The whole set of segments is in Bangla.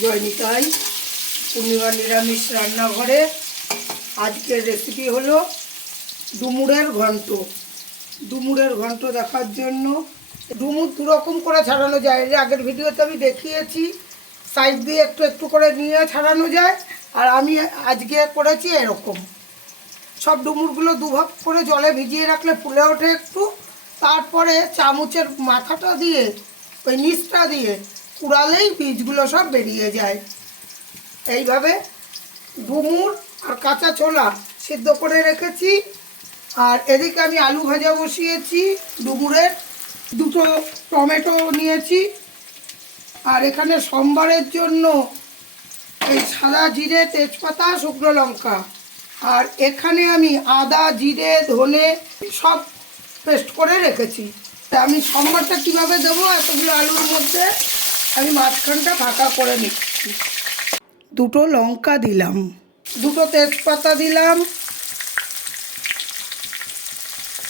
জয় নিতাই। পূর্ণিমা নিরামিষ রান্নাঘরে আজকের রেসিপি হলো ডুমুরের ঘন্ট। ডুমুরের ঘন্ট দেখার জন্য ডুমুর দুরকম করে ছাড়ানো যায়। এর আগের ভিডিওতে আমি দেখিয়েছি, সাইড দিয়ে একটু একটু করে নিয়ে ছাড়ানো যায়। আর আমি আজকে করেছি এরকম। সব ডুমুরগুলো দুভাগ করে জলে ভিজিয়ে রাখলে ফুলে ওঠে একটু, তারপরে চামচের মাথাটা দিয়ে ওই নিচটা দিয়ে কুড়ালেই বীজগুলো সব বেরিয়ে যায়। এইভাবে ডুমুর আর কাঁচা ছোলা সিদ্ধ করে রেখেছি। আর এদিকে আমি আলু ভাজা বসিয়েছি। ডুমুরের দুটো টমেটো নিয়েছি। আর এখানে সোমবারের জন্য এই সাদা জিরে, তেজপাতা, শুকনো লঙ্কা, আর এখানে আমি আদা, জিরে, ধনে সব পেস্ট করে রেখেছি। তা আমি সোমবারটা কীভাবে দেবো, এতগুলো আলুর মধ্যে আমি মাঝখানটা ফাঁকা করে নিচ্ছি। দুটো লঙ্কা দিলাম, দুটো তেজপাতা দিলাম,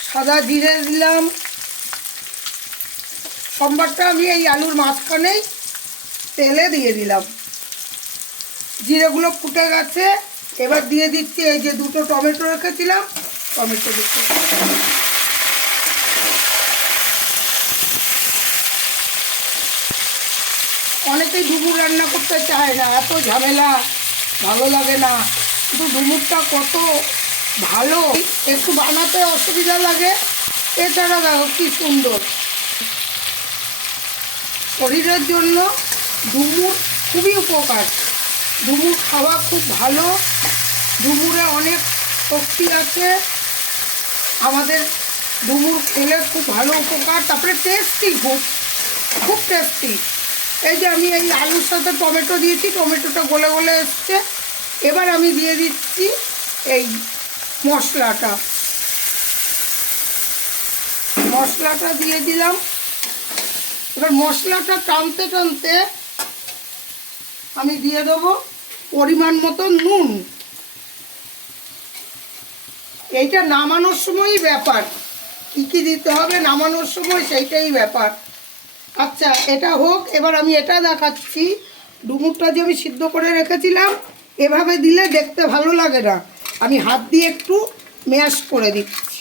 সাদা জিরে দিলাম। সোমবারটা আমি এই আলুর মাঝখানেই তেলে দিয়ে দিলাম। জিরেগুলো ফুটে গেছে, এবার দিয়ে দিচ্ছি এই যে দুটো টমেটো রেখেছিলাম, টমেটো দিচ্ছি। অনেকেই ডুমুর রান্না করতে চায় না, এত ঝামেলা, ভালো লাগে না। কিন্তু ডুমুরটা কত ভালো, একটু বানাতে অসুবিধা লাগে, এছাড়া দেখো কি সুন্দর। শরীরের জন্য ডুমুর খুবই উপকার। ডুমুর খাওয়া খুব ভালো। ডুমুরে অনেক শক্তি আছে। আমাদের ডুমুর খেলে খুব ভালো উপকার। তারপরে টেস্টি, খুব খুব টেস্টি। এই যে আমি এই আলুর সাথে টমেটো দিয়েছি, টমেটোটা গলে গলে এসছে। এবার আমি দিয়ে দিচ্ছি এই মশলাটা দিয়ে দিলাম। এবার মশলাটা টানতে টানতে আমি দিয়ে দেবো পরিমাণ মতো নুন। এইটা নামানোর সময়ই ব্যাপার, কী কী দিতে হবে নামানোর সময় সেইটাই ব্যাপার। আচ্ছা, এটা হোক। এবার আমি এটা দেখাচ্ছি। ডুমুরটা যে আমি সিদ্ধ করে রেখেছিলাম, এভাবে দিলে দেখতে ভালো লাগে না। আমি হাত দিয়ে একটু ম্যাশ করে দিচ্ছি।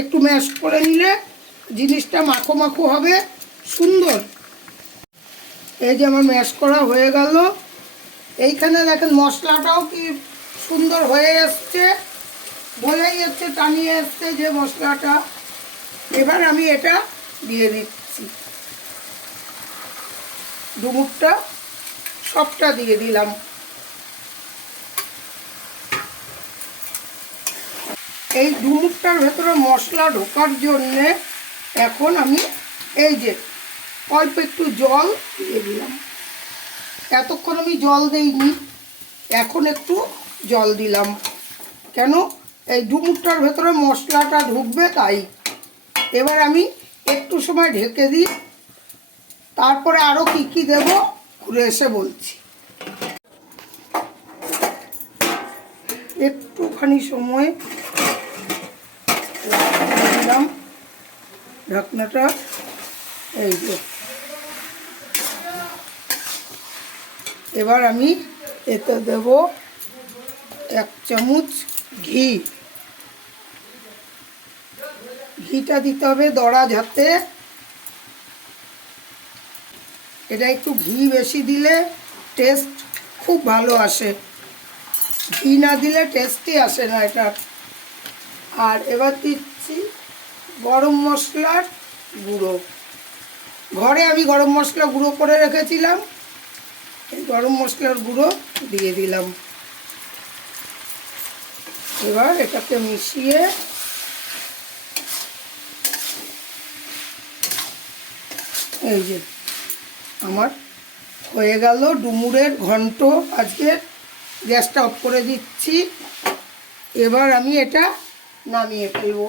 একটু ম্যাশ করে নিলে জিনিসটা মাখো মাখো হবে, সুন্দর। এই যে আমার ম্যাশ করা হয়ে গেল। এইখানে দেখেন মশলাটাও কি সুন্দর হয়ে এসছে, বোঝাই যাচ্ছে, টানিয়ে এসছে যে মশলাটা। এবার আমি এটা দিয়ে দিচ্ছি, ডুমুরটা সবটা দিয়ে দিলাম। এই ডুমুরটার ভেতরে মশলা ঢোকার জন্যে এখন আমি এই যে অল্প একটু জল দিয়ে দিলাম। এতক্ষণ আমি জল দেইনি, এখন একটু জল দিলাম। কেন? এই ডুমুরটার ভেতরে মশলাটা ঢুকবে তাই। এবার আমি একটু সময় ঢেকে দিই, তারপরে আরও কী কী দেবো ঘুরে এসে বলছি। একটুখানি সময় দিলাম ঢাকনাটা। এই যে এবার আমি এতে দেব 1 চামচ ঘি। ঘিটা দিতে হবে দড়া যাতে। এটা একটু ঘি বেশি দিলে টেস্ট খুব ভালো আসে, ঘি না দিলে টেস্টই আসে না এটা। আর এবার দিচ্ছি গরম মশলার গুঁড়ো। ঘরে আমি গরম মশলা গুঁড়ো করে রেখেছিলাম, এই গরম মশলার গুঁড়ো দিয়ে দিলাম। এবার এটাকে মিশিয়ে এই যে আমার হয়ে গেল ডুমুরের ঘন্ট। আজকে গ্যাসটা অফ করে দিচ্ছি। এবার আমি এটা নামিয়ে ফেলব।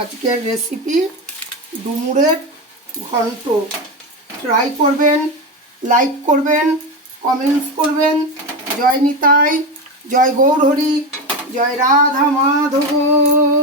আজকের রেসিপি ডুমুরের ঘন্ট। ট্রাই করবেন, লাইক করবেন, কমেন্টস করবেন। জয় নিতাই, জয় গৌরহরি, জয় রাধা মাধব।